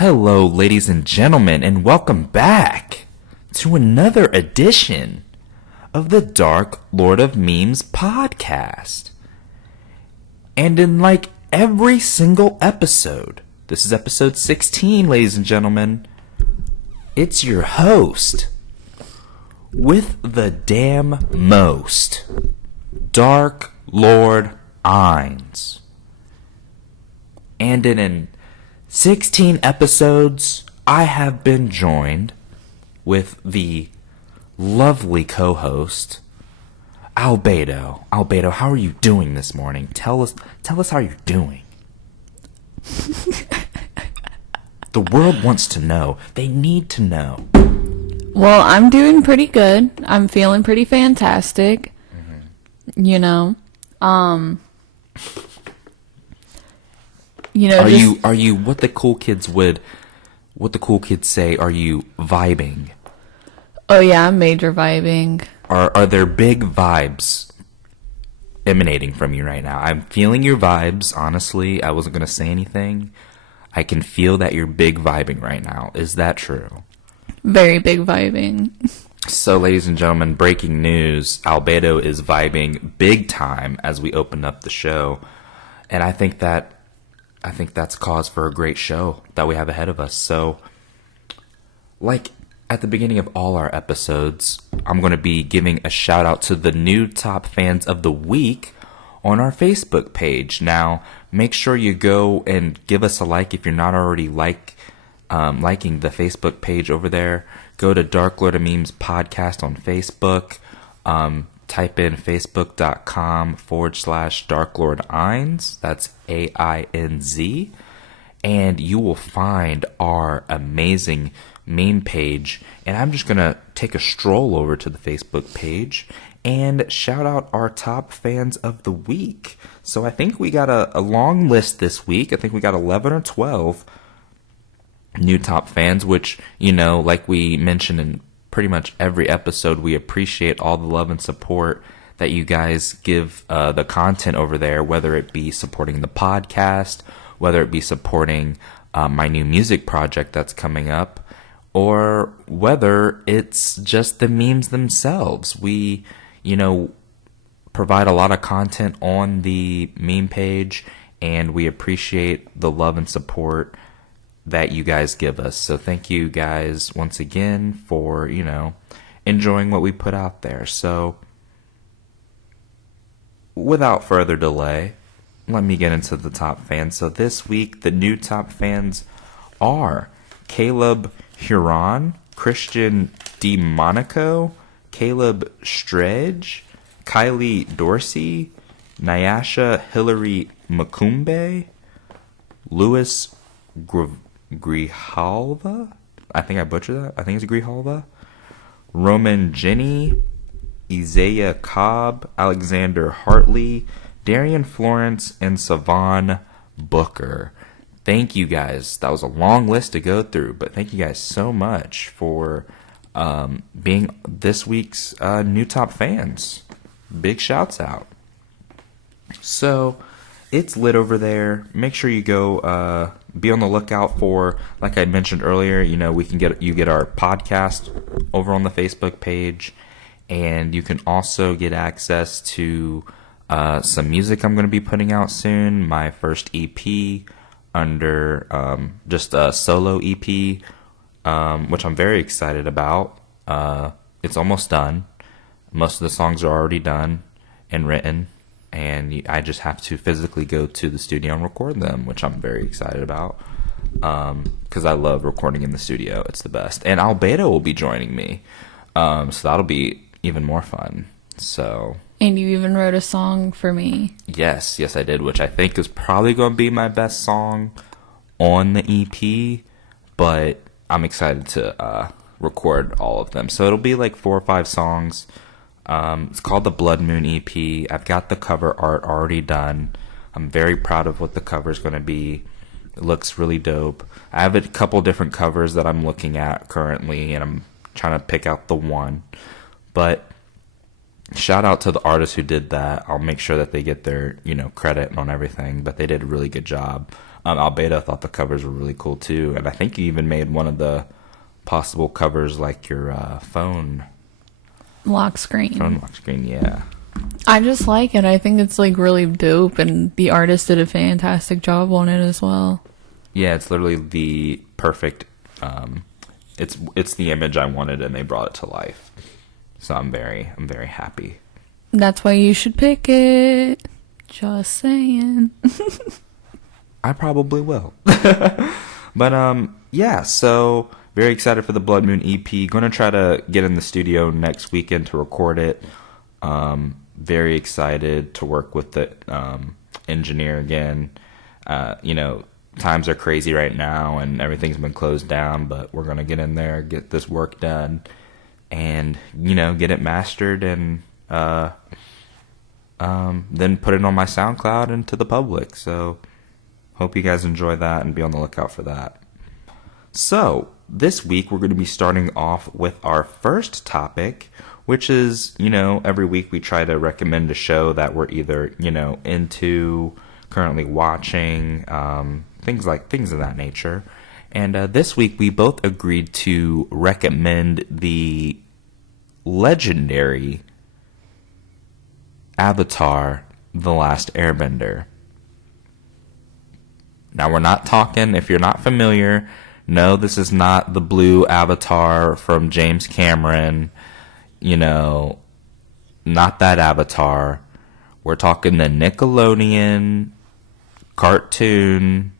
Hello, ladies and gentlemen, and welcome back to another edition of the Dark Lord of Memes podcast. And in like every single episode, this is episode 16, ladies and gentlemen, it's your host with the damn most, Dark Lord Ainz. And in 16 episodes, I have been joined with the lovely co-host, Albedo. Albedo, how are you doing this morning? Tell us how you're doing. The world wants to know. They need to know. Well, I'm doing pretty good. I'm feeling pretty fantastic. Mm-hmm. Are you what the cool kids say, are you vibing? Oh yeah, I'm major vibing. Are there big vibes emanating from you right now? I'm feeling your vibes, honestly. I wasn't going to say anything. I can feel that you're big vibing right now. Is that true? Very big vibing. So, ladies and gentlemen, breaking news. Albedo is vibing big time as we open up the show. And I think that's cause for a great show that we have ahead of us. So, like at the beginning of all our episodes, I'm going to be giving a shout out to the new top fans of the week on our Facebook page. Now, make sure you go and give us a like if you're not already liking the Facebook page over there. Go to Dark Lord of Memes podcast on Facebook. Type in facebook.com/Dark Lord Ainz. That's AINZ. And you will find our amazing meme page. And I'm just going to take a stroll over to the Facebook page and shout out our top fans of the week. So I think we got a long list this week. I think we got 11 or 12 new top fans, which, like we mentioned in pretty much every episode, we appreciate all the love and support that you guys give the content over there, whether it be supporting the podcast, whether it be supporting my new music project that's coming up, or whether it's just the memes themselves. We, provide a lot of content on the meme page, and we appreciate the love and support that you guys give us. So thank you guys once again for, enjoying what we put out there. So without further delay, let me get into the top fans. So this week, the new top fans are Caleb Huron, Christian DeMonico, Caleb Stredge, Kylie Dorsey, Nyasha Hillary Makumbe, Louis Grijalva, I think I butchered that. I think it's Grijalva. Roman Jenny, Isaiah Cobb, Alexander Hartley, Darian Florence, and Savon Booker. Thank you guys. That was a long list to go through, but thank you guys so much for being this week's new top fans. Big shouts out. So it's lit over there. Make sure you go be on the lookout for, like I mentioned earlier, we can get our podcast over on the Facebook page, and you can also get access to some music I'm going to be putting out soon. My first EP under just a solo EP, which I'm very excited about. It's almost done. Most of the songs are already done and written, and I just have to physically go to the studio and record them, which I'm very excited about, because I love recording in the studio. It's the best. And Albedo will be joining me, so that'll be even more fun. So. And you even wrote a song for me. Yes, I did, which I think is probably going to be my best song on the EP, but I'm excited to record all of them. So it'll be like 4 or 5 songs. It's called the Blood Moon EP. I've got the cover art already done. I'm very proud of what the cover is going to be. It looks really dope. I have a couple different covers that I'm looking at currently, and I'm trying to pick out the one. But shout out to the artists who did that. I'll make sure that they get their, credit on everything, but they did a really good job. Albedo thought the covers were really cool too, and I think you even made one of the possible covers like your phone lock screen. Phone lock screen, yeah. I just like it. I think it's like really dope, and the artist did a fantastic job on it as well. Yeah, it's literally the perfect. It's the image I wanted, and they brought it to life. So I'm very happy. That's why you should pick it. Just saying. I probably will. But yeah. So very excited for the Blood Moon EP. Going to try to get in the studio next weekend to record it. Very excited to work with the engineer again. Times are crazy right now and everything's been closed down, but we're going to get in there, get this work done, and, get it mastered and then put it on my SoundCloud and to the public. So hope you guys enjoy that and be on the lookout for that. So this week we're going to be starting off with our first topic, which is, every week we try to recommend a show that we're either, into, currently watching, things of that nature. And this week we both agreed to recommend the legendary Avatar: The Last Airbender. Now we're not talking, if you're not familiar, no, this is not the blue Avatar from James Cameron, not that Avatar. We're talking the Nickelodeon cartoon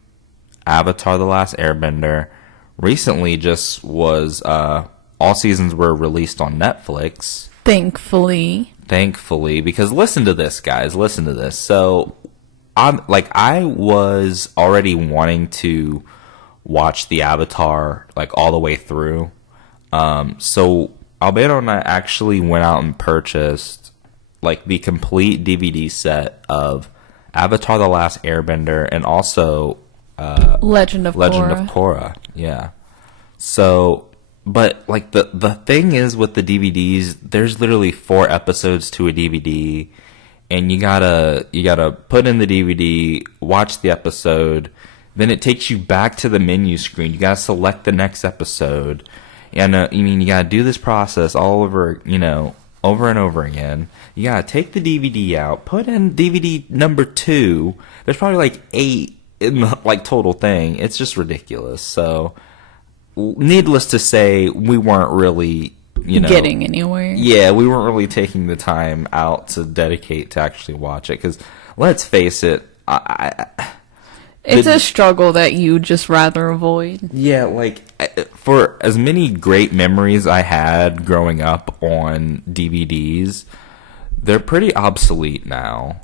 Avatar: The Last Airbender. Recently just was, all seasons were released on Netflix. Thankfully, because listen to this, guys. Listen to this. So, I was already wanting to watch the Avatar, all the way through. So, Albedo and I actually went out and purchased, the complete DVD set of Avatar: The Last Airbender and also Legend of Korra. Yeah. So, but the thing is with the DVDs, there's literally 4 episodes to a DVD, and you gotta put in the DVD, watch the episode, then it takes you back to the menu screen. You gotta select the next episode, and you gotta do this process all over, over and over again. You gotta take the DVD out, put in DVD number 2. There's probably 8 in the total thing. It's just ridiculous. So, needless to say, we weren't really, getting anywhere. Yeah, we weren't really taking the time out to dedicate to actually watch it. Because let's face it, it's a struggle that you just rather avoid. Yeah, for as many great memories I had growing up on DVDs, they're pretty obsolete now.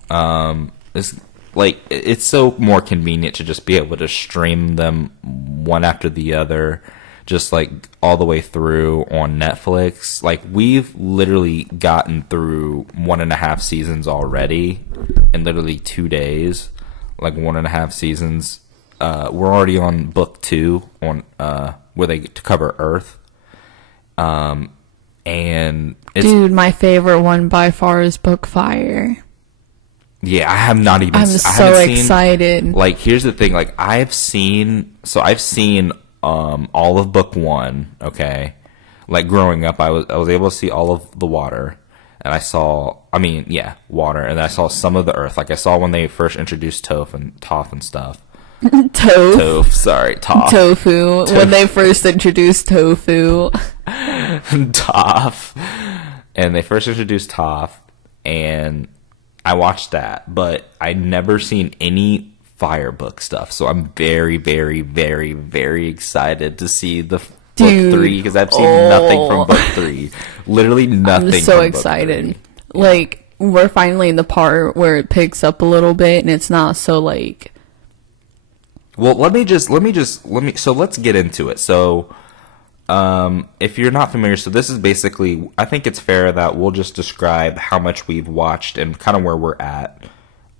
It's so more convenient to just be able to stream them one after the other, just all the way through on Netflix. We've literally gotten through 1.5 seasons already in literally 2 days. 1.5 seasons. We're already on book 2 on where they to cover Earth. And dude, my favorite one by far is Book Fire. Yeah, I have not even. I'm so excited. Here's the thing. I've seen all of book 1. Okay, growing up, I was able to see all of the water, and I saw. Water, and I saw some of the earth. I saw when they first introduced Toph and stuff. Toph. Sorry, Toph. Tofu. When they first introduced Tofu. Toph. And they first introduced Toph, and I watched that, but I never seen any Fire book stuff. So I'm very, very, very, very excited to see the book 3, because I've seen nothing from book 3. Literally nothing. I'm so excited. We're finally in the part where it picks up a little bit, and it's not so Well, so let's get into it. So, if you're not familiar, so this is basically, I think it's fair that we'll just describe how much we've watched and kind of where we're at.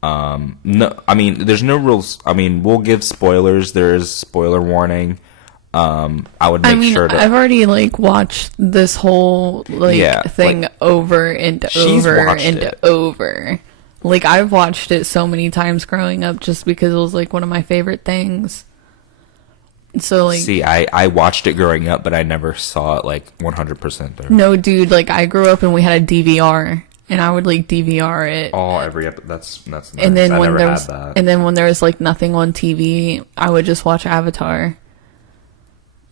No, there's no rules. We'll give spoilers. There is spoiler warning. I would make sure to. I've already like watched this whole thing like, over and over and over. Like I've watched it so many times growing up just because it was like one of my favorite things. So like, see, I watched it growing up, but I never saw it like 100% there. No, dude, like I grew up and we had a DVR, and I would like DVR it. Oh, every episode. That's nice. And then I when never there had was, that. and then when there was like nothing on TV, I would just watch Avatar.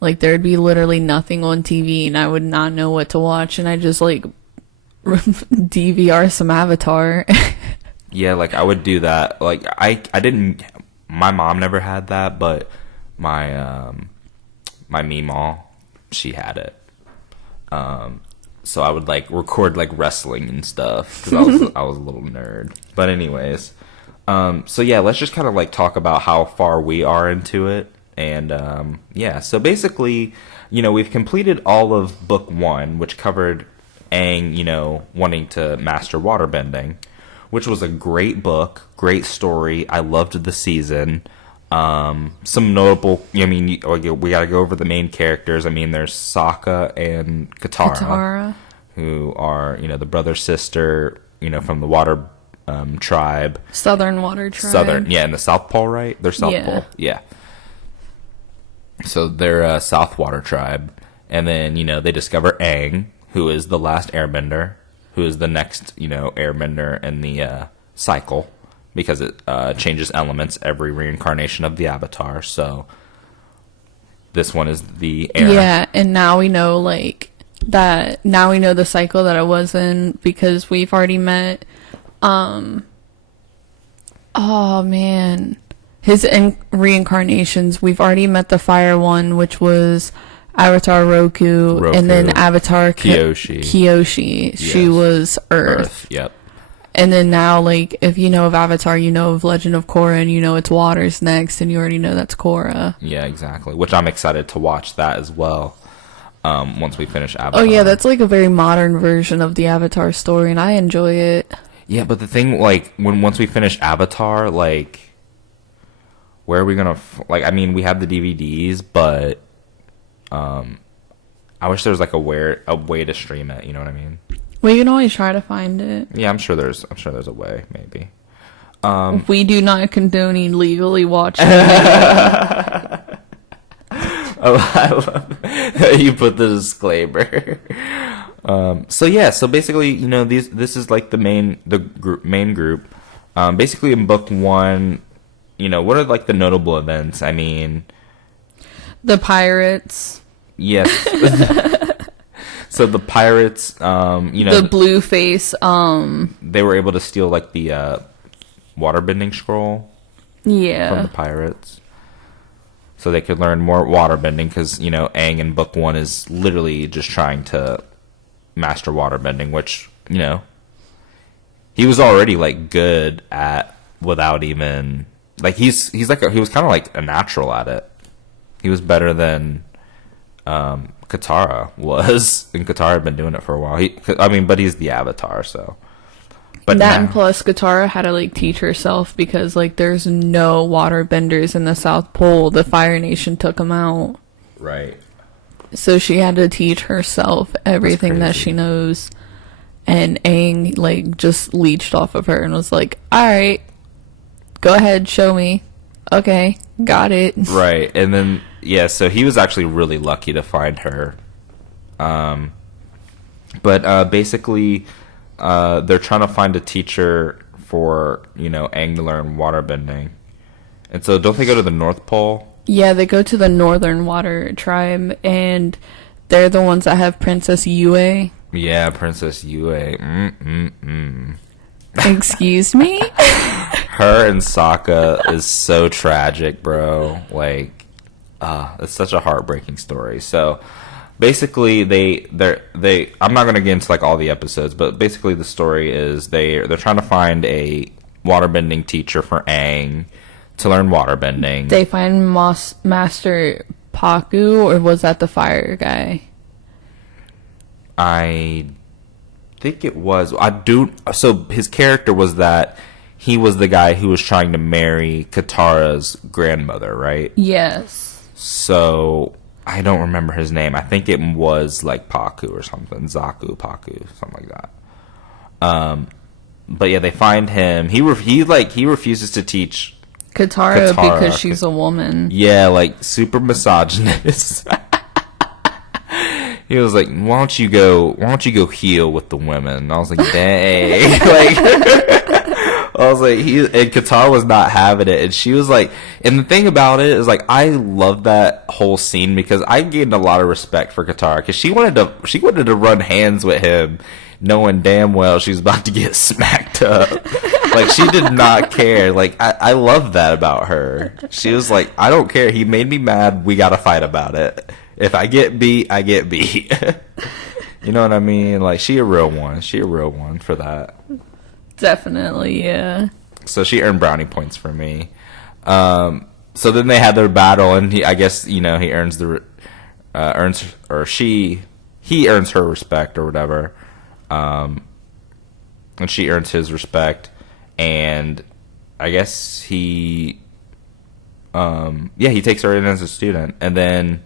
Like there'd be literally nothing on TV, and I would not know what to watch, and I just like DVR some Avatar. Yeah, like I would do that. Like I didn't. My mom never had that, but my my meemaw, she had it. So I would like record like wrestling and stuff because I was a little nerd. But anyways, so yeah, let's just kind of like talk about how far we are into it. And yeah, so basically, we've completed all of book 1, which covered Aang, wanting to master waterbending, which was a great book, great story. I loved the season. Some notable, we gotta go over the main characters. I mean, there's Sokka and Katara, who are, the brother sister, from the water tribe. Southern water tribe. In the South Pole, right? They're South Pole, yeah. So they're South Water tribe, and then they discover Aang, who is the last Airbender, who is the next Airbender in the cycle, because it changes elements every reincarnation of the Avatar. So this one is the air. Yeah, and now we know that. Now we know the cycle that I was in because we've already met. Oh man. His reincarnations, we've already met the fire one, which was Avatar Roku. And then Avatar Kyoshi. Yes. She was Earth. Yep. And then now, if you know of Avatar, you know of Legend of Korra, and you know it's Waters next, and you already know that's Korra. Yeah, exactly. Which I'm excited to watch that as well, once we finish Avatar. Oh yeah, that's a very modern version of the Avatar story, and I enjoy it. Yeah, but the thing, once we finish Avatar, where are we gonna we have the DVDs, but I wish there was a way to stream it. You know what I mean? Well, you can always try to find it. Yeah, I'm sure there's a way, maybe. We do not condone illegally watching. I love you put the disclaimer. So basically, this is the main group. Basically, in book 1, what are the notable events? I mean, the pirates. Yes. So the pirates, the blue face, they were able to steal the waterbending scroll. Yeah. From the pirates, so they could learn more waterbending because Aang in book 1 is literally just trying to master waterbending, which he was already good at without even he was kind of a natural at it. He was better than Katara was, and Katara had been doing it for a while. But he's the Avatar, so. But that and plus Katara had to teach herself because there's no water benders in the South Pole. The Fire Nation took them out. Right. So she had to teach herself everything that she knows. And Aang just leeched off of her and was like, "Alright, go ahead, show me." Okay, got it. Right. And then so he was actually really lucky to find her. But basically they're trying to find a teacher for, Aang to learn waterbending. And so don't they go to the North Pole? Yeah, they go to the Northern Water Tribe, and they're the ones that have Princess Yue. Yeah, Princess Yue. Excuse me? Her and Sokka is so tragic, bro. It's such a heartbreaking story. So basically I'm not gonna get into all the episodes, but basically the story is they're trying to find a waterbending teacher for Aang to learn waterbending. They find Master Paku, or was that the fire guy? I think it was. So his character was that he was the guy who was trying to marry Katara's grandmother, right? Yes. So I don't remember his name. I think it was like Paku or something. Zaku, Paku, something like that. But yeah, they find him. He refuses to teach Katara Katara because she's a woman. Yeah, like super misogynist. He was like, "Why don't you go heal with the women?" And I was like, "Dang!" Like, I was like, and Katara was not having it, and she was like, and the thing about it is like, I love that whole scene because I gained a lot of respect for Katara because she wanted to run hands with him, knowing damn well she was about to get smacked up. Like, she did not care. Like, I love that about her. She was like, I don't care. He made me mad. We got to fight about it. If I get beat, I get beat. You know what I mean? Like, she a real one. She a real one for that. Definitely, yeah. So she earned brownie points for me. So then they had their battle, and he earns he earns her respect or whatever. And she earns his respect, and I guess he takes her in as a student, and then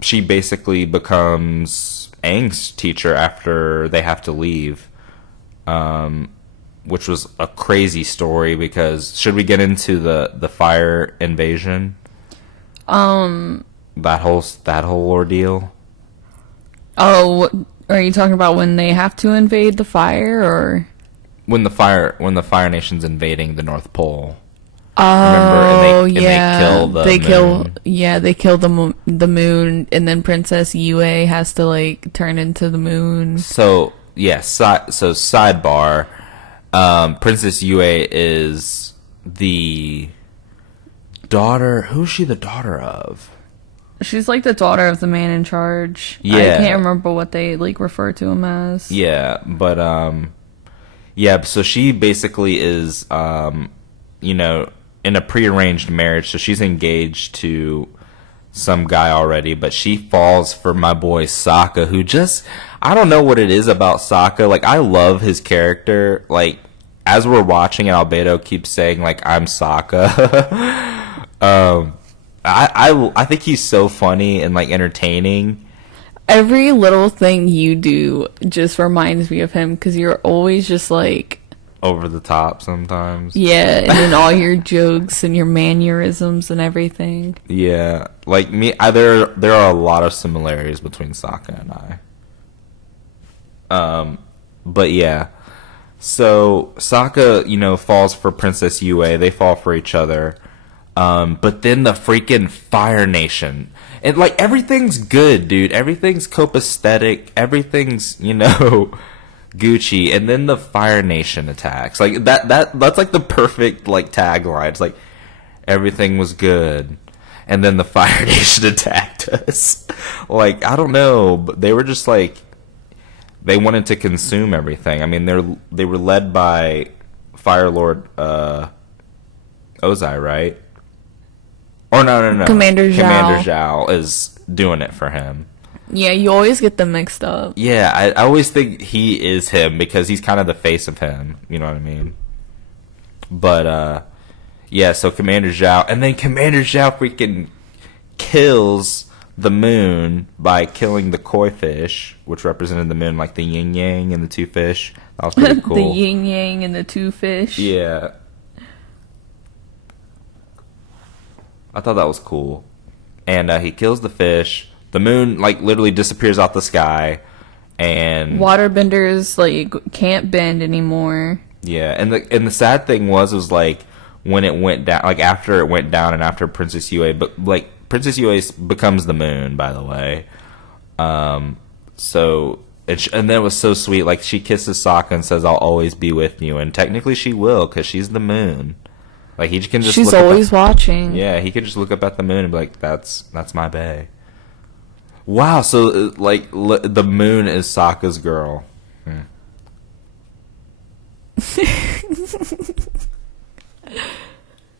she basically becomes Aang's teacher after they have to leave, which was a crazy story because should we get into the fire invasion? That whole ordeal. Oh, are you talking about when they have to invade the fire, or when the fire nation's invading the North Pole? Oh, and yeah. they kill the moon. They kill the moon, and then Princess Yue has to like turn into the moon. So sidebar, Princess Yue is the daughter. Who's she the daughter of? She's like the daughter of the man in charge. Yeah. I can't remember what they like refer to him as. Yeah, but so she basically is in a prearranged marriage, so she's engaged to some guy already, but she falls for my boy Sokka, who just, I don't know what it is about Sokka. Like, I love his character. Like, as we're watching it, Albedo keeps saying, like, I'm Sokka. I think he's so funny and, like, entertaining. Every little thing you do just reminds me of him, because you're always just, like... over the top sometimes. Yeah, and then all your jokes and your mannerisms and everything. Yeah, like me, there are a lot of similarities between Sokka and I. But yeah, so Sokka, falls for Princess Yue. They fall for each other. But then the freaking Fire Nation, and like everything's good, dude. Everything's copacetic. Everything's Gucci, and then the Fire Nation attacks. Like that's like the perfect like tagline. It's like everything was good, and then the Fire Nation attacked us. Like, I don't know, but they were just like, they wanted to consume everything. I mean, they were led by Fire Lord Ozai, right? Or no. Commander Zhao. Commander Zhao is doing it for him. Yeah, you always get them mixed up. Yeah, I always think he is him because he's kind of the face of him. You know what I mean? But, yeah, so Commander Zhao. And then Commander Zhao freaking kills the moon by killing the koi fish, which represented the moon, like the yin-yang and the two fish. That was pretty cool. The yin-yang and the two fish. Yeah. I thought that was cool. And he kills the fish. The moon, like, literally disappears out the sky, and waterbenders, like, can't bend anymore. Yeah, and the sad thing was like, when it went down, like, after it went down and after Princess Yue, but, like, Princess Yue becomes the moon, by the way. So, and then it was so sweet, like, she kisses Sokka and says, I'll always be with you, and technically she will, because she's the moon. Like, he can just she's always watching. Yeah, he could just look up at the moon and be like, that's my bae. Wow, so, like, the moon is Sokka's girl.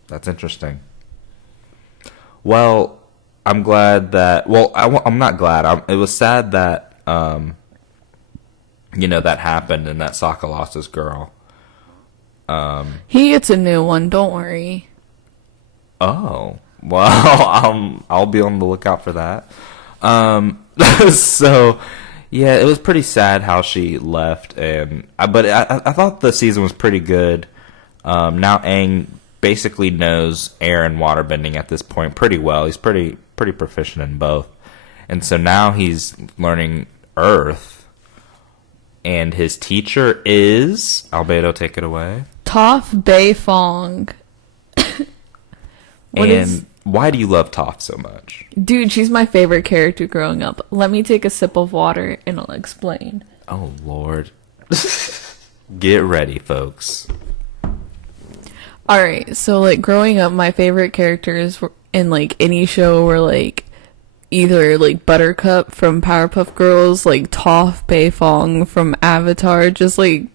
That's interesting. Well, I'm glad that... Well, I'm not glad. It was sad that, that happened and that Sokka lost his girl. He gets a new one, don't worry. Oh. Well, I'll be on the lookout for that. So yeah, it was pretty sad how she left, but I thought the season was pretty good. Now Aang basically knows air and waterbending at this point pretty well. He's pretty proficient in both, and so now he's learning Earth. And his teacher is Albedo. Take it away. Toph Beifong. Why do you love Toph so much? Dude, she's my favorite character growing up. Let me take a sip of water and I'll explain. Oh, Lord. Get ready, folks. Alright, so, like, growing up, my favorite characters in, like, any show were, like, either, like, Buttercup from Powerpuff Girls, like, Toph Beifong from Avatar, just, like,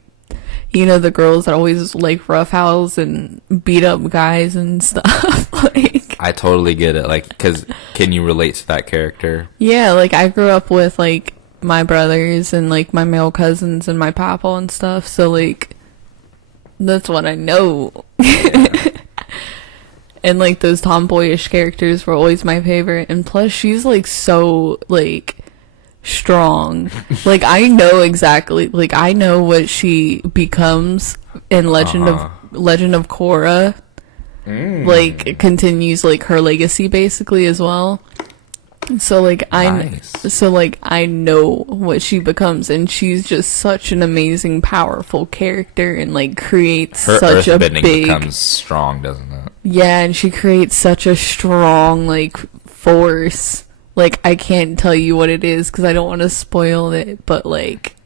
you know, the girls that always, like, roughhouse and beat up guys and stuff, like... I totally get it, like, because can you relate to that character? Yeah, like, I grew up with, like, my brothers and, like, my male cousins and my papa and stuff, so, like, that's what I know. Yeah. And, like, those tomboyish characters were always my favorite, and plus, she's, like, so, like... strong. Like, I know exactly, like, I know what she becomes in Legend of Korra. Like, it continues, like, her legacy basically as well. So, like, I know what she becomes, and she's just such an amazing, powerful character, and, like, creates her such a big... becomes strong, doesn't it? Yeah, and she creates such a strong, like, force. Like, I can't tell you what it is because I don't want to spoil it, but, like,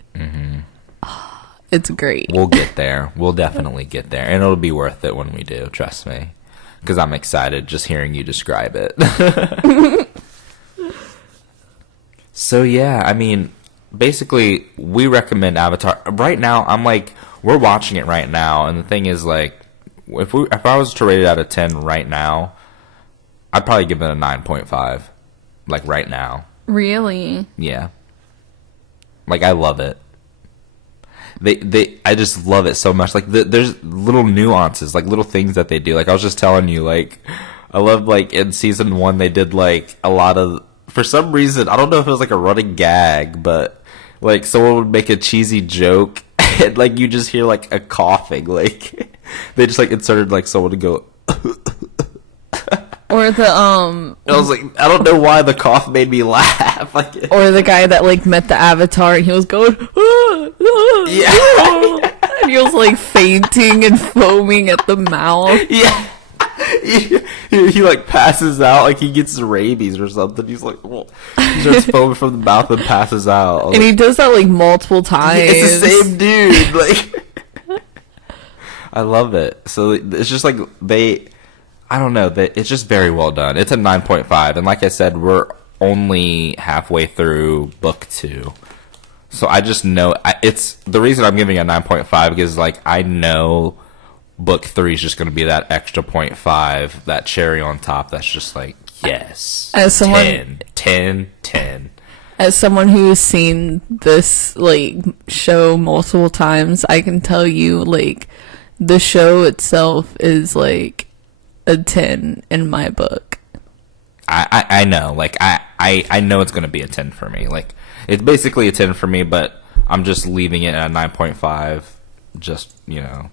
it's great. We'll get there. We'll definitely get there. And it'll be worth it when we do, trust me. Because I'm excited just hearing you describe it. So, yeah, I mean, basically, we recommend Avatar. Right now, I'm like, we're watching it right now, and the thing is, like, if I was to rate it out of 10 right now, I'd probably give it a 9.5. Like, right now. Really? Yeah. Like, I love it. I just love it so much. Like, there's little nuances, like, little things that they do. Like, I was just telling you, like, I love, like, in season 1, they did, like, a lot of, for some reason, I don't know if it was, like, a running gag, but, like, someone would make a cheesy joke, and, like, you just hear, like, a coughing. Like, they just, like, inserted, like, someone to go... Or the, I was like, I don't know why the cough made me laugh. Like, or the guy that, like, met the Avatar and he was going, yeah. And he was, like, fainting and foaming at the mouth. Yeah. He like, passes out, like, he gets rabies or something. He's like, well, he starts foaming from the mouth and passes out. And like, he does that, like, multiple times. It's the same dude. Like, I love it. So, it's just, like, I don't know, it's just very well done. It's a 9.5, and like I said, we're only halfway through book 2. So I just know, it's the reason I'm giving a 9.5 because, like, I know book 3 is just going to be that extra 0.5, that cherry on top that's just like, yes, as someone, 10. As someone who's seen this, like, show multiple times, I can tell you, like, the show itself is, like, a 10 in my book. I know, like, I know it's going to be a 10 for me. Like, it's basically a 10 for me, but I'm just leaving it at a 9.5 just, you know,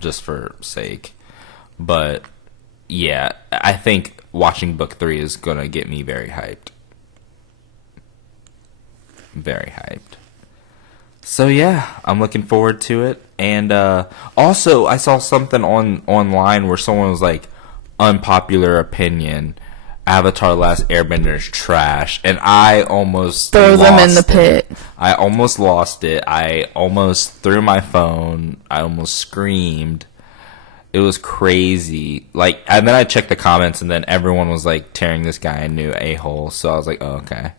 just for sake. But yeah, I think watching book 3 is going to get me very hyped. Very hyped. So yeah, I'm looking forward to it. And also, I saw something online where someone was like, unpopular opinion, Avatar Last Airbender is trash, and I almost throw them in the pit. I almost lost it. I almost threw my phone. I almost screamed. It was crazy. Like, and then I checked the comments, and then everyone was like tearing this guy a new a-hole. So I was like, oh, okay,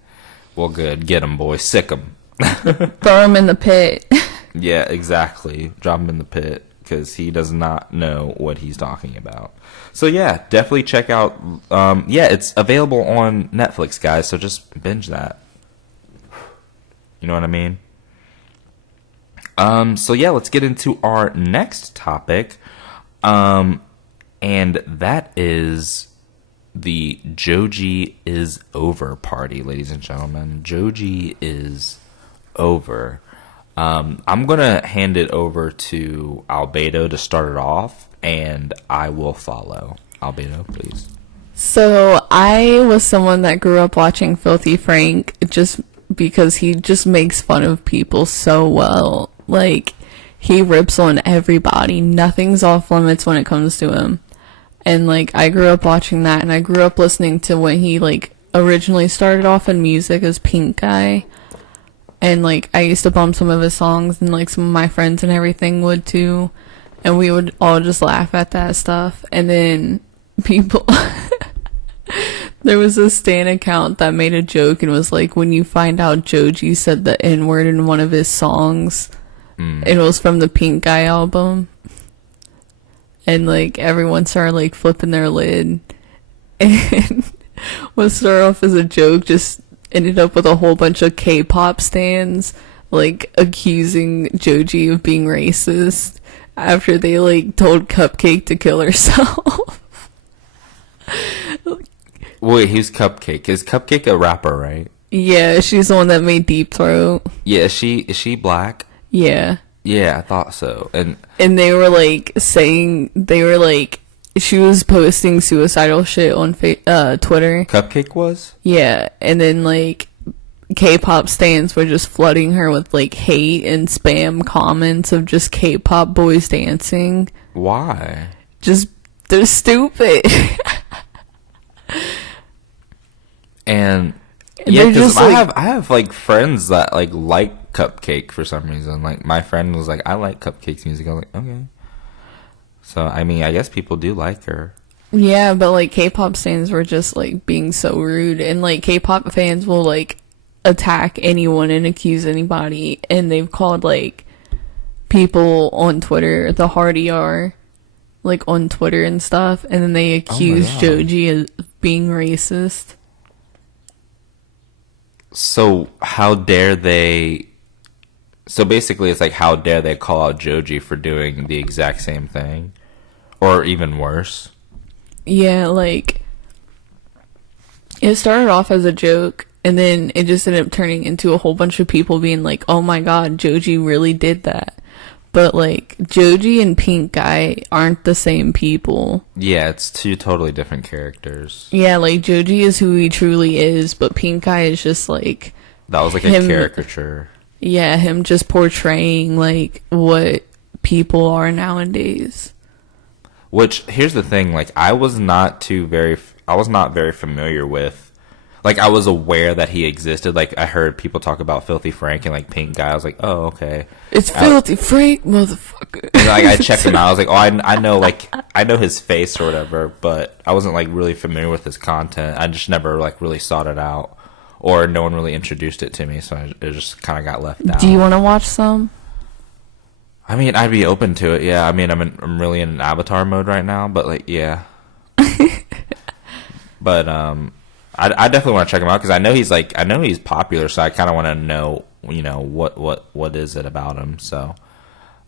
well, good, get him, boys, sick him. Throw him in the pit. Yeah, exactly. Drop him in the pit because he does not know what he's talking about. So yeah, definitely check out. Yeah, it's available on Netflix, guys. So just binge that. You know what I mean? So yeah, let's get into our next topic, and that is the Joji is over party, ladies and gentlemen. Joji is over. I'm going to hand it over to Albedo to start it off, and I will follow. Albedo, please. So I was someone that grew up watching Filthy Frank just because he just makes fun of people so well. Like, he rips on everybody. Nothing's off limits when it comes to him. And, like, I grew up watching that, and I grew up listening to when he, like, originally started off in music as Pink Guy. And, like, I used to bump some of his songs, and, like, some of my friends and everything would, too. And we would all just laugh at that stuff. And then people... There was a Stan account that made a joke and was like, when you find out Joji said the N-word in one of his songs, it was from the Pink Guy album. And, like, everyone started, like, flipping their lid. And what started off as a joke just ended up with a whole bunch of K-pop stans, like, accusing Joji of being racist after they, like, told Cupcake to kill herself. Wait, who's Cupcake? Is Cupcake a rapper, right? Yeah, she's the one that made Deep Throat. Yeah, is she black? Yeah. Yeah, I thought so. And they were like saying she was posting suicidal shit on Twitter. Cupcake was? Yeah, and then like K-pop stans were just flooding her with like hate and spam comments of just K-pop boys dancing. Why? Just they're stupid. And yeah, because like, I have like friends that like Cupcake for some reason. Like my friend was like, I like Cupcake's music. I was like, okay. So I mean, I guess people do like her. Yeah, but like K-pop fans were just like being so rude, and like K-pop fans will like attack anyone and accuse anybody, and they've called like people on Twitter the hard ER, like on Twitter and stuff, and then they accused Joji of being racist. So how dare they? So basically, it's like, how dare they call out Joji for doing the exact same thing, or even worse? Yeah, like it started off as a joke, and then it just ended up turning into a whole bunch of people being like, "Oh my God, Joji really did that." But like Joji and Pink Guy aren't the same people. Yeah, it's two totally different characters. Yeah, like Joji is who he truly is, but Pink Guy is just like that was like a caricature. Yeah, him just portraying like what people are nowadays. Which, here's the thing, like I was not very familiar with. Like, I was aware that he existed. Like, I heard people talk about Filthy Frank and, like, Pink Guy. I was like, oh, okay. It's Filthy Frank, motherfucker. And, like, I checked him out. I was like, oh, I know his face or whatever, but I wasn't, like, really familiar with his content. I just never, like, really sought it out. Or no one really introduced it to me, so it just kind of got left out. Do you want to watch some? I mean, I'd be open to it, yeah. I mean, I'm really in Avatar mode right now, but, like, yeah. But, I definitely want to check him out because I know he's popular, so I kind of want to know, you know, what is it about him. So,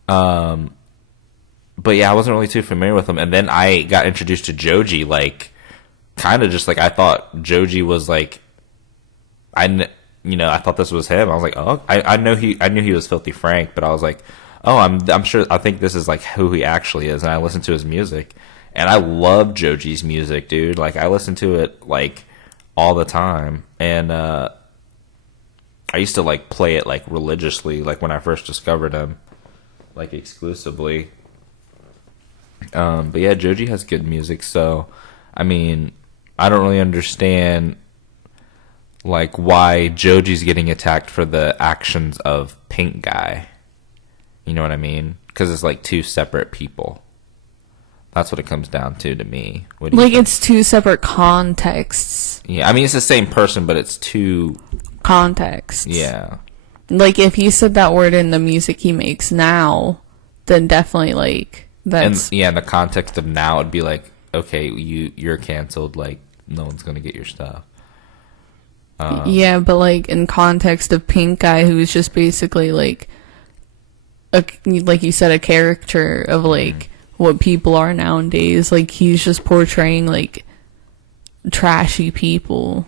but yeah, I wasn't really too familiar with him, and then I got introduced to Joji, like, kind of just like I thought Joji was like, I thought this was him. I was like, oh, I knew he was Filthy Frank, but I was like, oh, I'm sure, I think this is like who he actually is, and I listened to his music, and I love Joji's music, dude. Like, I listen to it like all the time, and I used to like play it like religiously, like when I first discovered him, like exclusively. But yeah, Joji has good music, so I mean, I don't really understand like why Joji's getting attacked for the actions of Pink Guy. You know what I mean? Because it's like two separate people. That's what it comes down to me. Like, it's two separate contexts. Yeah, I mean, it's the same person, but it's two contexts. Yeah. Like, if he said that word in the music he makes now, then definitely, like, that's... And, yeah, in the context of now, it'd be like, okay, you're canceled, like, no one's gonna get your stuff. Yeah, but, like, in context of Pink Guy, who's just basically, like, like you said, a caricature of, like... what people are nowadays. Like, he's just portraying like trashy people.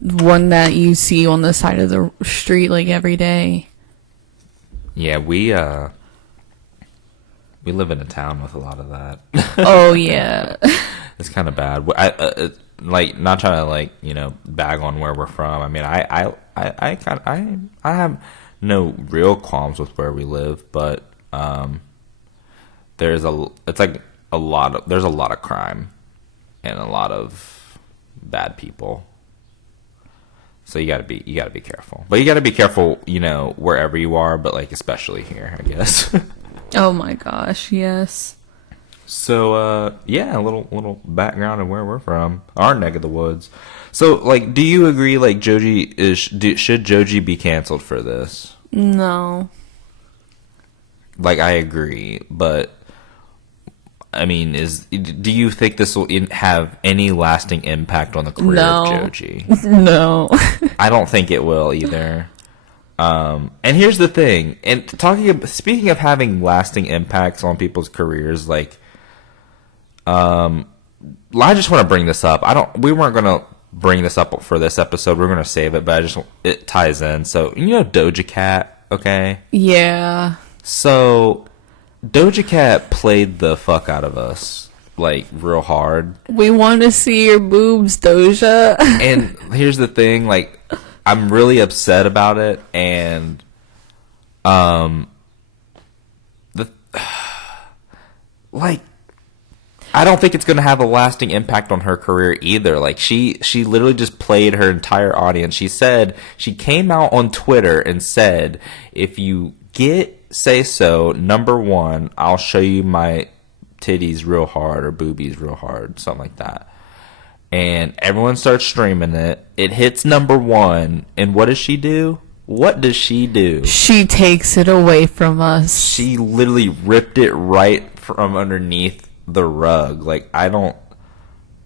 One that you see on the side of the street like every day. Yeah, we live in a town with a lot of that. Oh yeah. It's kind of bad. Like, not trying to, like, you know, bag on where we're from. I mean, I have no real qualms with where we live, but there's a lot of crime and a lot of bad people. So you gotta be careful. But you gotta be careful, you know, wherever you are, but, like, especially here, I guess. Oh my gosh, yes. So, yeah, a little background of where we're from, our neck of the woods. So, like, do you agree, like, should Joji be canceled for this? No. Like, I agree, but, I mean, do you think this will have any lasting impact on the career of Joji? No. I don't think it will either. And here's the thing, and speaking of having lasting impacts on people's careers, like, I just want to bring this up. We weren't gonna bring this up for this episode. We're gonna save it, but it ties in. So, you know, Doja Cat, okay? Yeah. So, Doja Cat played the fuck out of us, like, real hard. We want to see your boobs, Doja. And here's the thing, like, I'm really upset about it, and I don't think it's going to have a lasting impact on her career either. Like, she literally just played her entire audience. She came out on Twitter and said, if you say so, number one, I'll show you my titties real hard or boobies real hard, something like that. And everyone starts streaming it. It hits number one, and what does she do? What does she do? She takes it away from us. She literally ripped it right from underneath the rug. Like, I don't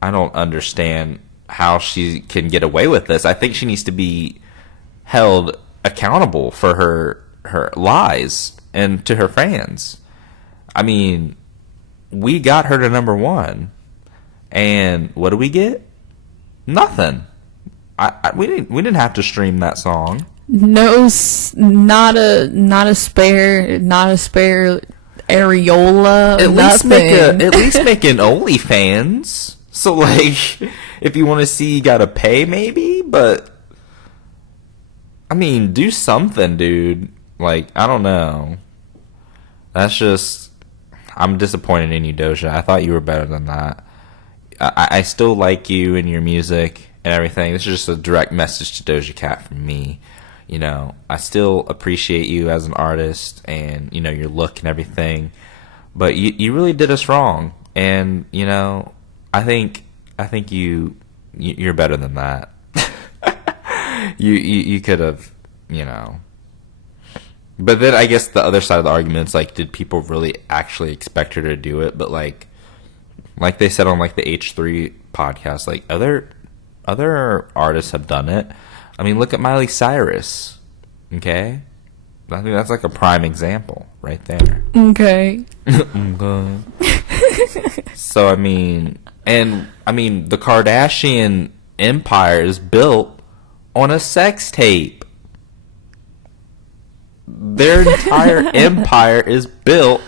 understand how she can get away with this. I think she needs to be held accountable for her lies and to her fans. I mean, we got her to number one, and what do we get? Nothing. We didn't have to stream that song. No, not a spare areola. At least nothing. make an OnlyFans. So, like, if you want to see, you gotta pay, maybe. But I mean, do something, dude. Like, I don't know. That's just, I'm disappointed in you, Doja. I thought you were better than that. I still like you and your music and everything. This is just a direct message to Doja Cat from me. You know, I still appreciate you as an artist and, you know, your look and everything. But you really did us wrong. And, you know, I think you're better than that. You could have, you know. But then I guess the other side of the argument is, like, did people really actually expect her to do it? But, like they said on, like, the H3 podcast, like, other artists have done it. I mean, look at Miley Cyrus, okay? I think that's, like, a prime example right there. Okay. Okay. So, I mean, the Kardashian empire is built on a sex tape. Their entire empire is built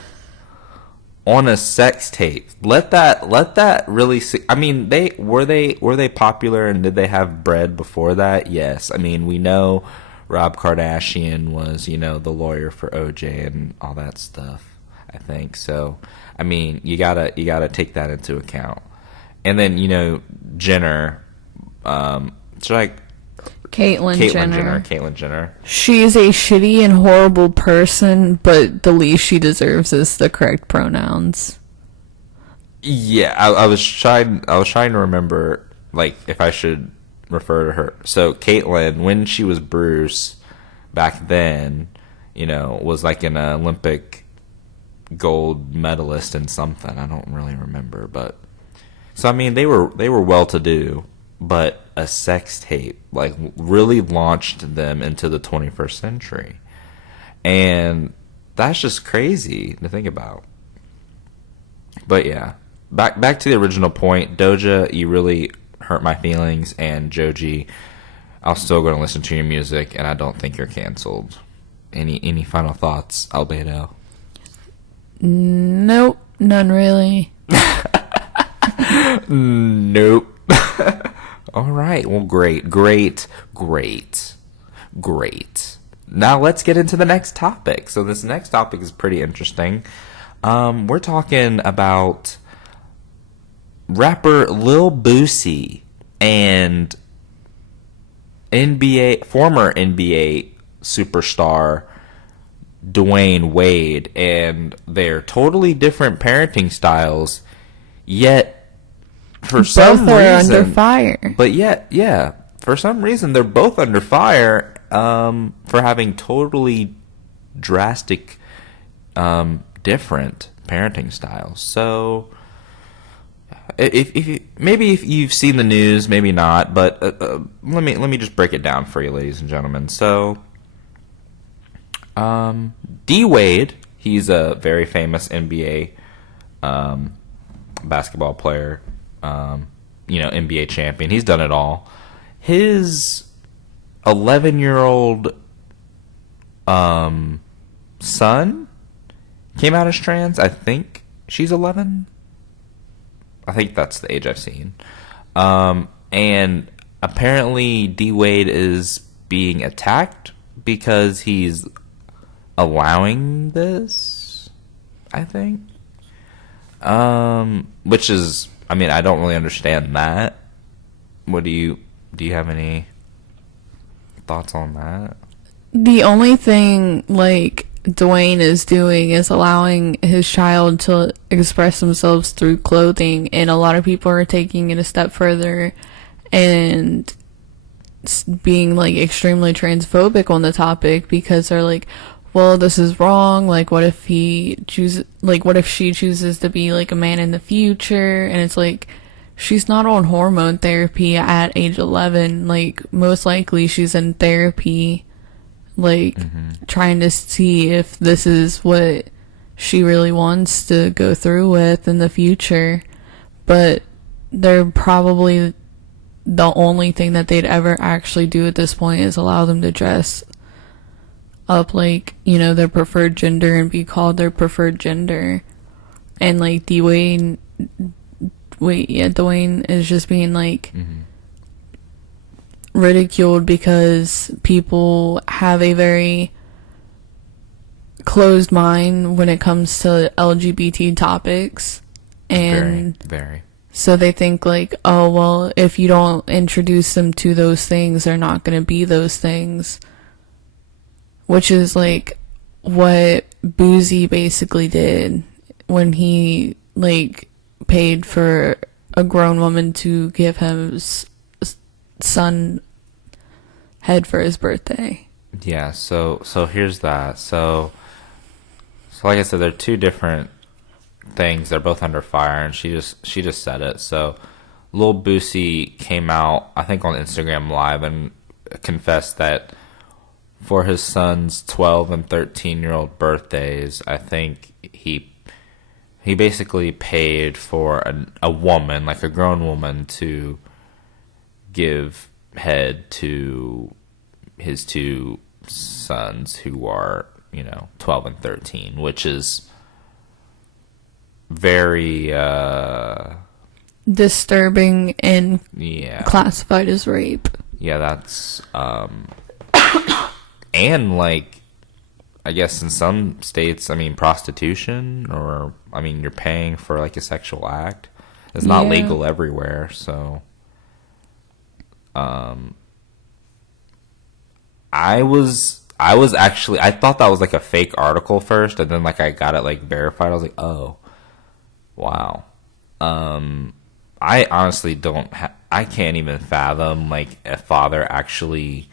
on a sex tape. Let that really see. I mean, were they popular, and did they have bread before that? Yes. I mean, we know Rob Kardashian was, you know, the lawyer for OJ and all that stuff, I think. So, I mean, you gotta take that into account. And then, you know, Jenner, Caitlyn Jenner. She is a shitty and horrible person, but the least she deserves is the correct pronouns. Yeah, I was trying to remember, like, if I should refer to her. So Caitlyn, when she was Bruce back then, you know, was like an Olympic gold medalist in something. I don't really remember, but so I mean, they were well to do. But a sex tape, like, really launched them into the 21st century. And that's just crazy to think about. But yeah, back to the original point. Doja, you really hurt my feelings, and Joji, I'll still go and listen to your music, and I don't think you're canceled. Any final thoughts, Albedo? Nope, none really. Nope. All right. Well, great. Now let's get into the next topic. So this next topic is pretty interesting. We're talking about rapper Lil Boosie and former NBA superstar Dwayne Wade, and their totally different parenting styles, yet for some reason, under fire. But yet, yeah, for some reason they're both under fire for having totally drastic, different parenting styles. So, if you've seen the news, maybe not, but let me just break it down for you, ladies and gentlemen. So, D-Wade, he's a very famous NBA basketball player, NBA champion. He's done it all. His 11-year-old son came out as trans. I think she's 11. I think that's the age I've seen. And apparently D-Wade is being attacked because he's allowing this, I think. Which is, I mean, I don't really understand that. What do you have any thoughts on that? The only thing, like, Dwayne is doing is allowing his child to express themselves through clothing, and a lot of people are taking it a step further and being, like, extremely transphobic on the topic because they're like, well, this is wrong. Like, what if she chooses to be, like, a man in the future? And it's like, she's not on hormone therapy at age 11. Like, most likely she's in therapy, like, trying to see if this is what she really wants to go through with in the future. But they're probably the only thing that they'd ever actually do at this point is allow them to dress up like, their preferred gender and be called their preferred gender. And, like, Dwayne is just being, like, ridiculed because people have a very closed mind when it comes to LGBT topics. And very. So they think, like, oh, well, if you don't introduce them to those things, they're not going to be those things. Which is, like, what Boosie basically did when he, like, paid for a grown woman to give him his son head for his birthday. Yeah, so here's that. So like I said, they're two different things. They're both under fire, and she just said it. So Lil Boosie came out, I think, on Instagram Live and confessed that for his son's 12 and 13-year-old birthdays, I think he basically paid for a woman, like a grown woman, to give head to his two sons who are, 12 and 13, which is very disturbing and classified as rape. Yeah, that's and, like, I guess in some states, I mean, prostitution, or, I mean, you're paying for, like, a sexual act. It's not legal everywhere, so I thought that was, like, a fake article first, and then, like, I got it, like, verified. I was like, oh, wow. I honestly I can't even fathom, like, a father actually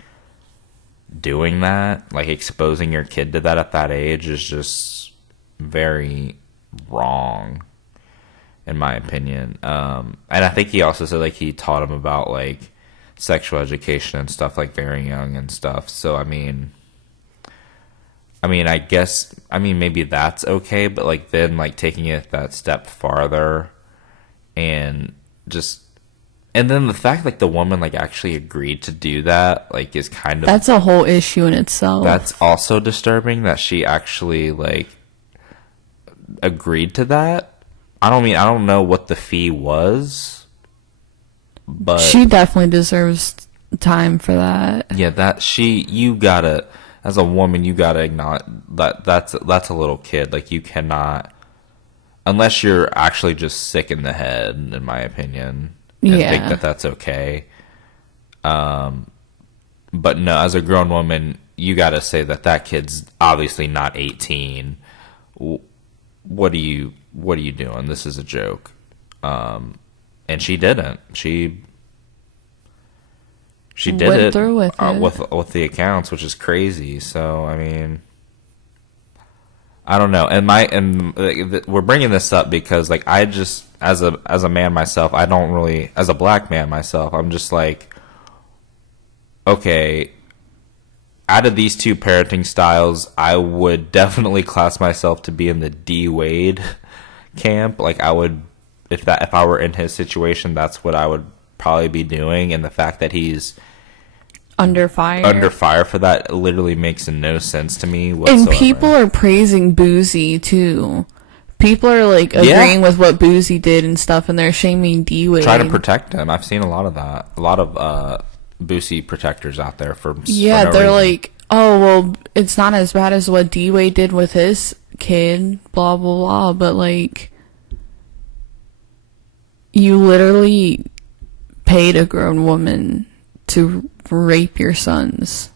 doing that. Like, exposing your kid to that at that age is just very wrong, in my opinion. And I think he also said, like, he taught him about, like, sexual education and stuff, like, very young and stuff. So, I mean, I guess, maybe that's okay, but, like, then, like, taking it that step farther and just, and then the fact like the woman like actually agreed to do that like is kind of, that's a whole issue in itself. That's also disturbing that she actually like agreed to that. I don't know what the fee was, but she definitely deserves time for that. Yeah, you gotta, as a woman, you gotta acknowledge that's a little kid. Like, you cannot, unless you're actually just sick in the head, in my opinion, and think that that's okay. But no, as a grown woman, you gotta say that kid's obviously not 18. What are you doing? This is a joke. And she didn't. She did went it through with it with the accounts, which is crazy. So I mean, I don't know. And we're bringing this up because like I just as a man myself, I don't really, as a black man myself, I'm just like, okay, out of these two parenting styles, I would definitely class myself to be in the D-Wade camp. Like, I would, if I were in his situation, that's what I would probably be doing. And the fact that he's under fire for that literally makes no sense to me whatsoever. And people are praising Boosie too. People are like agreeing with what Boosie did and stuff, and they're shaming D-Wade. Try to protect him. I've seen a lot of that. A lot of Boosie protectors out there for no they're reason. like, oh well, it's not as bad as what D-Wade did with his kid, blah blah blah. But like, you literally paid a grown woman to rape your sons,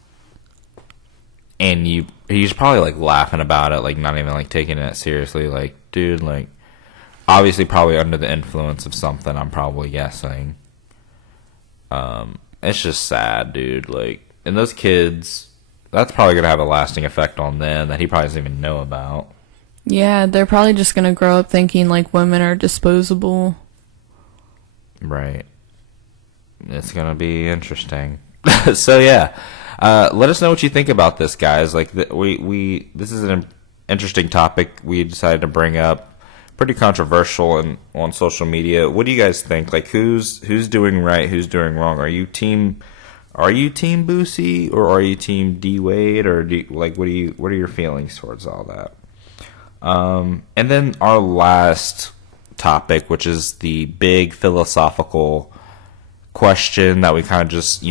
and he's probably like laughing about it, like not even like taking it seriously. Like, dude, like obviously probably under the influence of something, I'm probably guessing. It's just sad, dude. Like, and those kids, that's probably gonna have a lasting effect on them that he probably doesn't even know about. Yeah, they're probably just gonna grow up thinking like women are disposable. Right. It's gonna be interesting. So yeah, let us know what you think about this, guys. Like, this is an interesting topic we decided to bring up. Pretty controversial and on social media. What do you guys think? Like, who's doing right? Who's doing wrong? Are you team Boosie or are you team D-Wade, or what are your feelings towards all that? And then our last topic, which is the big philosophical question that we kind of just,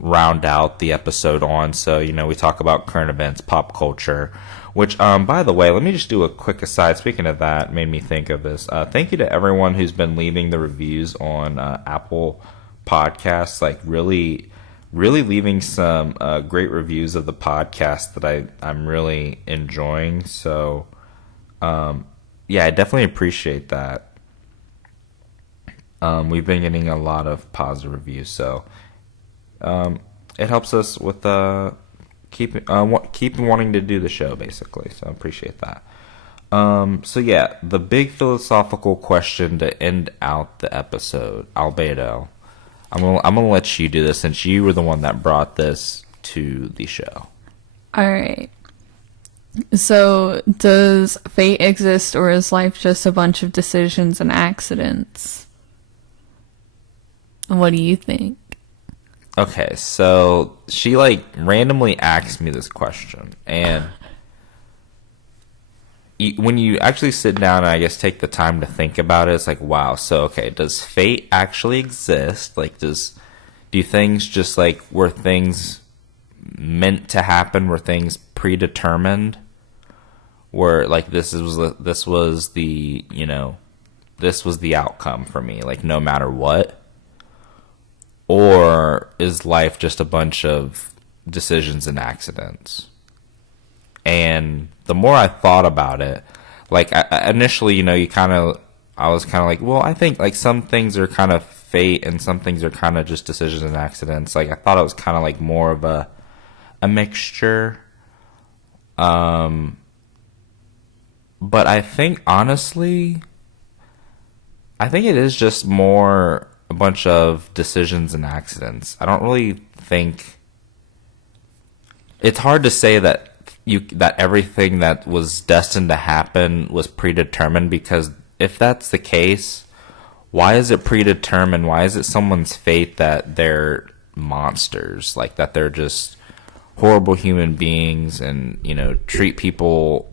round out the episode on. So, we talk about current events, pop culture, which, by the way, let me just do a quick aside. Speaking of that, made me think of this. Thank you to everyone who's been leaving the reviews on Apple Podcasts, like really, really leaving some great reviews of the podcast that I'm really enjoying. So, yeah, I definitely appreciate that. We've been getting a lot of positive reviews, so it helps us with keep wanting to do the show, basically. So I appreciate that. So yeah, the big philosophical question to end out the episode, Albedo. I'm gonna let you do this since you were the one that brought this to the show. All right. So, does fate exist, or is life just a bunch of decisions and accidents? What do you think? Okay, so she like randomly asked me this question, and when you actually sit down and I guess take the time to think about it, it's like, wow. So okay, does fate actually exist? Like, do things just like, were things meant to happen? Were things predetermined? Where like this was the this was the outcome for me, like no matter what? Or is life just a bunch of decisions and accidents? And the more I thought about it, like initially, I was kind of like, well, I think like some things are kind of fate and some things are kind of just decisions and accidents. Like, I thought it was kind of like more of a mixture. But I think honestly, it is just more a bunch of decisions and accidents. I don't really think it's hard to say that everything that was destined to happen was predetermined, because if that's the case, why is it predetermined? Why is it someone's fate that they're monsters? Like, that they're just horrible human beings and, treat people,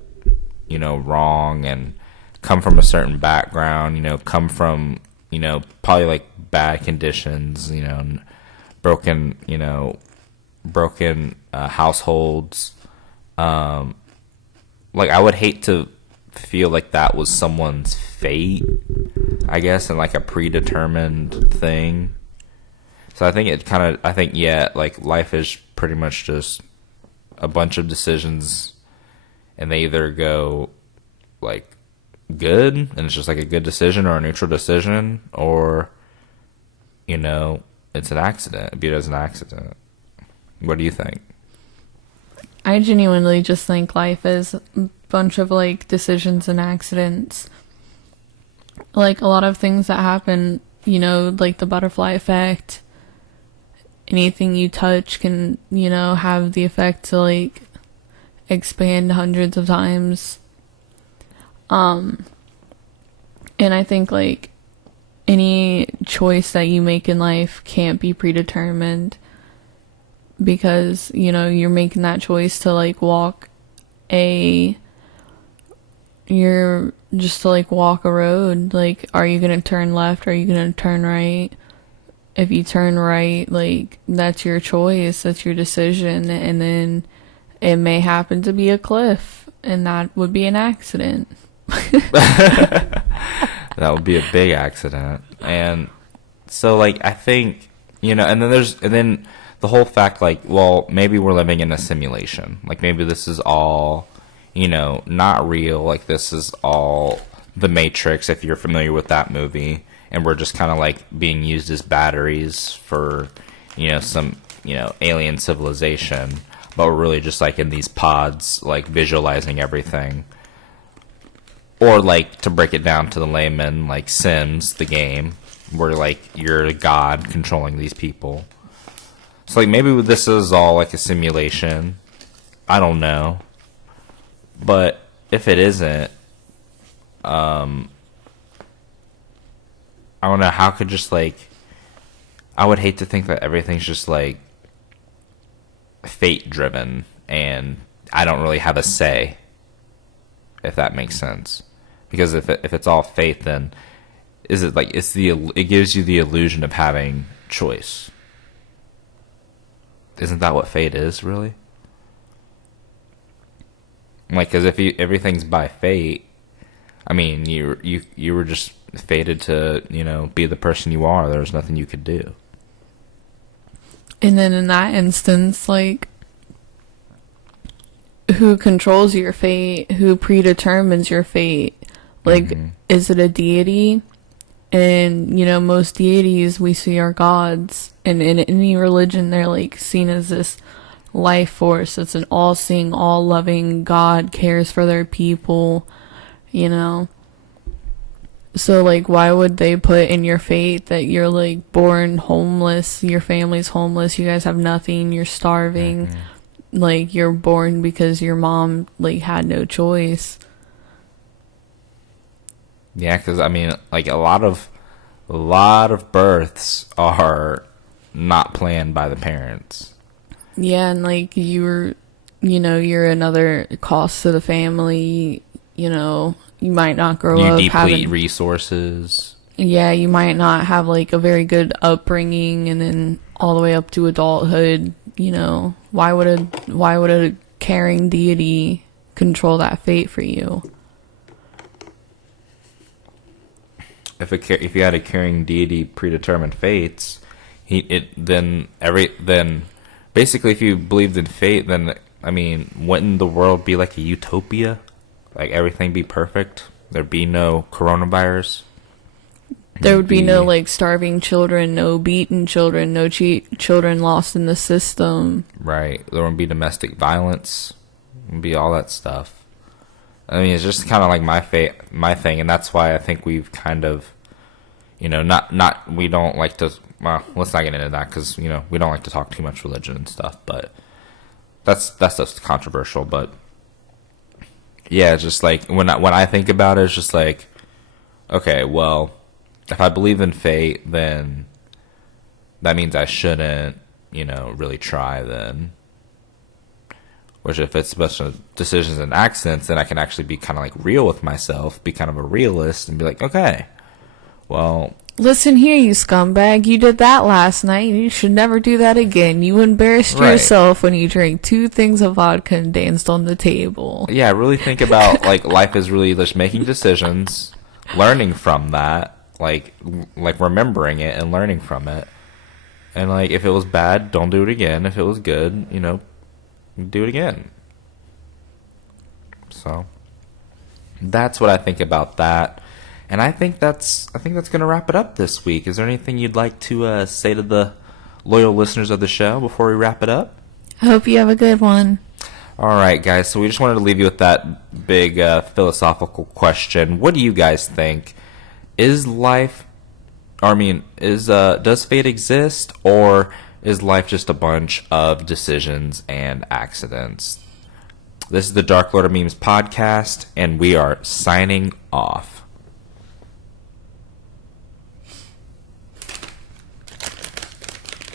wrong, and come from a certain background, come from, probably like bad conditions, broken, broken households. Like, I would hate to feel like that was someone's fate, I guess, and like a predetermined thing. So I think yeah, like, life is pretty much just a bunch of decisions, and they either go like good and it's just like a good decision or a neutral decision, or it's an accident, viewed as an accident. What do you think? I genuinely just think life is a bunch of like decisions and accidents. Like, a lot of things that happen, like the butterfly effect. Anything you touch can, have the effect to like expand hundreds of times. And I think like any choice that you make in life can't be predetermined, because you're making that choice to like you're just to like walk a road. Like, are you gonna turn left, or are you gonna turn right? If you turn right, like, that's your choice, that's your decision, and then it may happen to be a cliff, and that would be an accident. That would be a big accident. And so, like, I think, and then the whole fact, like, well, maybe we're living in a simulation. Like, maybe this is all, not real. Like, this is all The Matrix, if you're familiar with that movie. And we're just kind of, like, being used as batteries for, some, alien civilization. But we're really just, like, in these pods, like, visualizing everything. Or, like, to break it down to the layman, like Sims, the game, where, like, you're a god controlling these people. So, like, maybe this is all, like, a simulation. I don't know. But if it isn't, I don't know, how could just, like, I would hate to think that everything's just, like, fate-driven, and I don't really have a say, if that makes sense. Because if it's all fate, then is it like it gives you the illusion of having choice? Isn't that what fate is, really? Like, because if everything's by fate, I mean, you were just fated to be the person you are. There was nothing you could do. And then in that instance, like, who controls your fate? Who predetermines your fate? Like, is it a deity? And, most deities we see are gods. And in any religion, they're, like, seen as this life force. It's an all-seeing, all-loving God, cares for their people, So, like, why would they put in your fate that you're, like, born homeless, your family's homeless, you guys have nothing, you're starving, like, you're born because your mom, like, had no choice. Yeah, because, I mean, like, a lot of births are not planned by the parents. Yeah, and, like, you're another cost to the family, you might not grow up You deplete having resources. Yeah, you might not have, like, a very good upbringing, and then all the way up to adulthood, why would a caring deity control that fate for you? If you had a caring deity predetermined fates, then basically, if you believed in fate, then, I mean, wouldn't the world be like a utopia? Like, everything be perfect? There'd be no coronavirus? There would be no, like, starving children, no beaten children, no children lost in the system. Right. There wouldn't be domestic violence. It would be all that stuff. I mean, it's just kind of like my thing, and that's why I think we've kind of, we don't like to, well, let's not get into that, because, we don't like to talk too much religion and stuff, but that stuff's controversial. But yeah, just like, when I think about it, it's just like, okay, well, if I believe in fate, then that means I shouldn't, really try then. Which if it's a bunch of decisions and accidents, then I can actually be kind of like real with myself, be kind of a realist, and be like, okay, well... Listen here, you scumbag. You did that last night. You should never do that again. You embarrassed yourself when you drank 2 things of vodka and danced on the table. Yeah, really think about, like, life is really just making decisions, learning from that, like remembering it and learning from it. And, like, if it was bad, don't do it again. If it was good, do it again. So that's what I think about that, and I think that's gonna wrap it up this week. Is there anything you'd like to say to the loyal listeners of the show before we wrap it up? I hope you have a good one. All right, guys. So we just wanted to leave you with that big philosophical question. What do you guys think? Is life? Does fate exist, or is life just a bunch of decisions and accidents? This is the Dark Lord of Memes podcast, and we are signing off.